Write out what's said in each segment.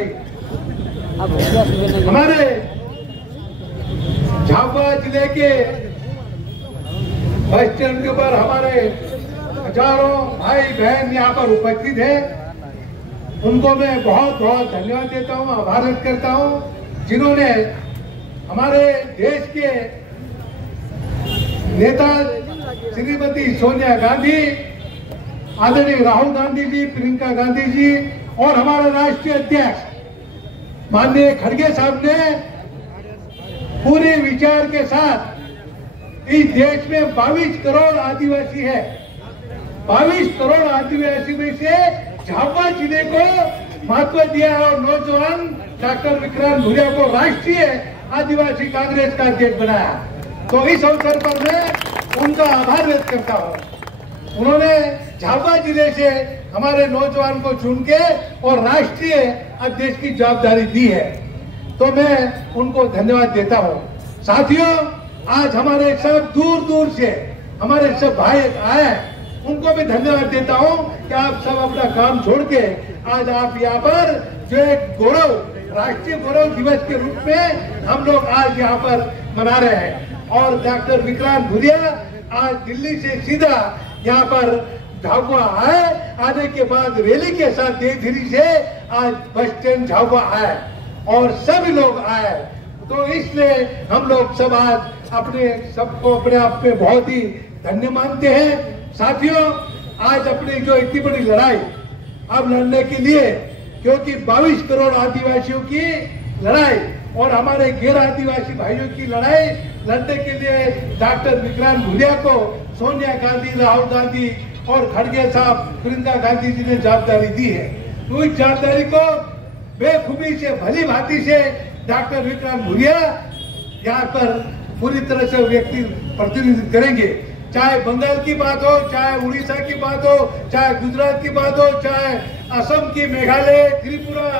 भाई, हमारे झाबुआ जिले के बस स्टैंड के ऊपर हमारे हजारों भाई बहन यहाँ पर उपस्थित है। उनको मैं बहुत बहुत धन्यवाद देता हूँ, आभार व्यक्त करता हूँ, जिन्होंने हमारे देश के नेता श्रीमती सोनिया गांधी, आदरणीय राहुल गांधी जी, प्रियंका गांधी जी और हमारे राष्ट्रीय अध्यक्ष माननीय खड़गे साहब ने पूरे विचार के साथ इस देश में 22 करोड़ आदिवासी है। 22 करोड़ आदिवासी में से झाबुआ जिले को महत्व दिया और नौजवान डॉक्टर विक्रांत भूरिया को राष्ट्रीय आदिवासी कांग्रेस का अध्यक्ष बनाया। तो इस अवसर पर मैं उनका आभार व्यक्त करता हूँ। उन्होंने झाबुआ जिले से हमारे नौजवान को चुन के और राष्ट्रीय अध्यक्ष की जवाबदारी दी है, तो मैं उनको धन्यवाद देता हूँ। साथियों, आज हमारे सब दूर दूर से हमारे सब भाई आए, उनको भी धन्यवाद देता हूँ कि आप सब अपना काम छोड़ के आज आप यहाँ पर जो एक गौरव, राष्ट्रीय गौरव दिवस के रूप में हम लोग आज यहाँ पर मना रहे हैं। और डॉक्टर विक्रांत भूरिया आज दिल्ली से सीधा यहाँ पर झाबुआ आए, आने के बाद रैली के साथ देवगिरी से आज बस स्टैंड झाबुआ आए और सभी लोग आए। तो इसलिए हम लोग सब आज अपने सबको अपने आप में बहुत ही धन्य मानते हैं। साथियों, आज अपनी जो इतनी बड़ी लड़ाई अब लड़ने के लिए, क्योंकि 22 करोड़ आदिवासियों की लड़ाई और हमारे गैर आदिवासी भाइयों की लड़ाई लड़ने के लिए डॉक्टर विक्रांत भूरिया को सोनिया गांधी, राहुल गांधी और खड़गे साहब, प्रियंका गांधी जी ने जवाबदारी दी है। तो इस जवाबदारी को बेखूबी से, भली भांति से डॉक्टर विक्रांत भूरिया यहाँ पर पूरी तरह से व्यक्ति प्रतिनिधित्व करेंगे। चाहे बंगाल की बात हो, चाहे उड़ीसा की बात हो, चाहे गुजरात की बात हो, चाहे असम की, मेघालय, त्रिपुरा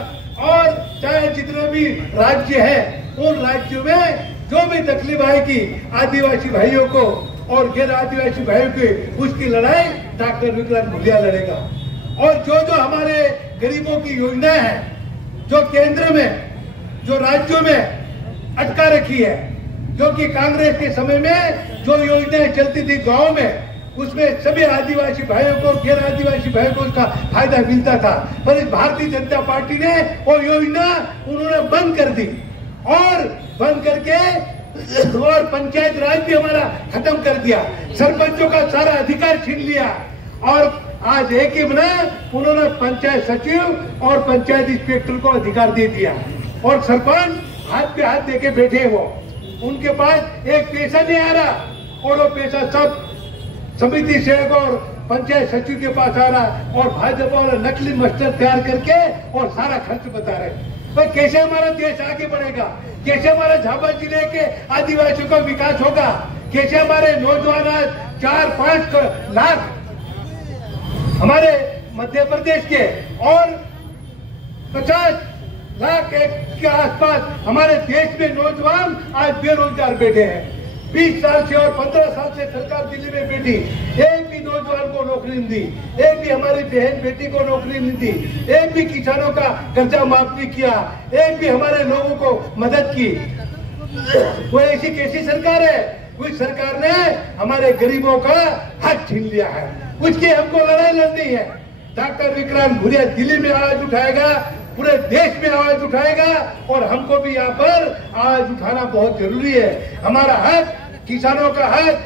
और चाहे जितने भी राज्य हैं, उन राज्यों में जो भी तकलीफ आएगी आदिवासी भाइयों को और गैर आदिवासी भाइयों की, उसकी लड़ाई डॉक्टर विक्रांत भूरिया लड़ेगा। और जो जो हमारे गरीबों की योजनाएं हैं, जो केंद्र में, जो राज्यों में अटका रखी है, जो कि कांग्रेस के समय में जो योजनाएं चलती थी गांव में, उसमें सभी आदिवासी भाइयों को, गैर आदिवासी भाइयों को उसका फायदा मिलता था। पर इस भारतीय जनता पार्टी ने वो योजना उन्होंने बंद कर दी और बंद करके और पंचायत राज भी हमारा खत्म कर दिया, सरपंचों का सारा अधिकार छीन लिया और आज एक ही बना, उन्होंने पंचायत सचिव और पंचायत इंस्पेक्टर को अधिकार दे दिया और सरपंच हाथ पे हाथ देके बैठे, वो उनके पास एक पैसा नहीं आ रहा और वो पैसा सब समिति सेवक और पंचायत सचिव के पास आ रहा और भाजपा वाले नकली मास्टर तैयार करके और सारा खर्च बता रहे। तो कैसे हमारा देश आगे बढ़ेगा, कैसे हमारे झाबुआ जिले के आदिवासियों का विकास होगा, कैसे हमारे नौजवान आज 4-5 लाख हमारे मध्य प्रदेश के और 50 लाख के आसपास हमारे देश में नौजवान आज बेरोजगार बैठे हैं। 20 साल से और 15 साल से सरकार दिल्ली में बैठी, एक भी नौजवान को नौकरी नहीं दी, एक भी हमारी बहन बेटी को नौकरी नहीं दी, एक भी किसानों का कर्जा माफ नहीं किया, एक भी हमारे लोगों को मदद की। वो ऐसी कैसी सरकार है? उस सरकार ने हमारे गरीबों का हक छीन लिया है, उसकी हमको लड़ाई लड़नी है। डॉक्टर विक्रांत भूरिया दिल्ली में आवाज उठाएगा, पूरे देश में आवाज उठाएगा और हमको भी यहाँ पर आवाज उठाना बहुत जरूरी है। हमारा हक, किसानों का हक,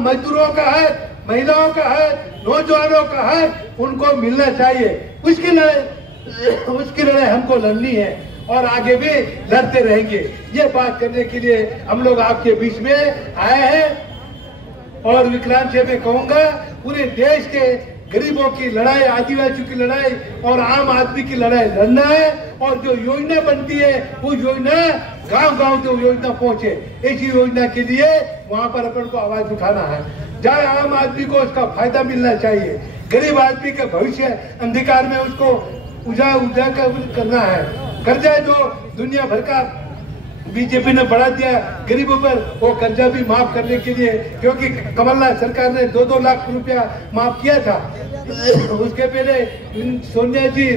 मजदूरों का हक, महिलाओं का हक, नौजवानों का हक उनको मिलना चाहिए। उसकी लड़ाई हमको लड़नी है और आगे भी लड़ते रहेंगे। ये बात करने के लिए हम लोग आपके बीच में आए हैं और विक्रांत से मैं कहूँगा, पूरे देश के गरीबों की लड़ाई, आदिवासियों की लड़ाई और आम आदमी की लड़ाई लड़ना है और जो योजना बनती है वो योजना गांव-गांव से योजना पहुंचे, ऐसी योजना के लिए वहां पर अपन को आवाज उठाना है। जहाँ आम आदमी को उसका फायदा मिलना चाहिए, गरीब आदमी के भविष्य अंधकार में उसको उजागर करना है। कर्जा जो दुनिया भर का बीजेपी ने बढ़ा दिया गरीबों पर, वो कर्जा भी माफ करने के लिए, क्योंकि कमलनाथ सरकार ने 2-2 लाख रुपया माफ किया था। उसके पहले सोनिया जी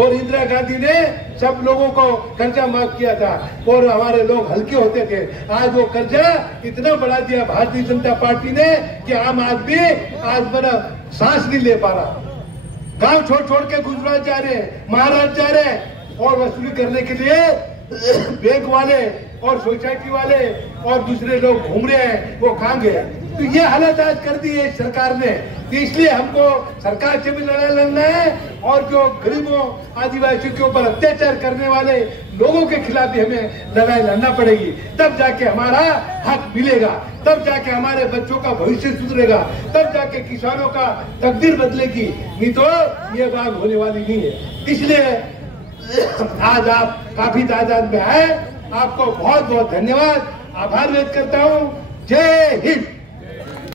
और इंदिरा गांधी ने सब लोगों को कर्जा माफ किया था और हमारे लोग हल्के होते थे। आज वो कर्जा इतना बढ़ा दिया भारतीय जनता पार्टी ने कि आम आदमी आज बड़ा सांस नहीं ले पा रहा। गांव छोड़ छोड़ के गुजरात जा रहे हैं, महाराष्ट्र जा रहे हैं और वसूली करने के लिए बैंक वाले और सोसाइटी वाले और दूसरे लोग घूम रहे हैं, वो कहां गए? तो ये हालत आज कर दी है सरकार ने। तो इसलिए हमको सरकार से भी लड़ाई लड़ना है और जो गरीबों आदिवासियों के ऊपर अत्याचार करने वाले लोगों के खिलाफ भी हमें लड़ाई लड़ना पड़ेगी। तब जाके हमारा हक मिलेगा, तब जाके हमारे बच्चों का भविष्य सुधरेगा, तब जाके किसानों का तकदीर बदलेगी, नहीं तो ये बात होने वाली नहीं है। इसलिए आज आप काफी तादाद में आए, आपको बहुत बहुत धन्यवाद, आभार व्यक्त करता हूँ। जय हिंद।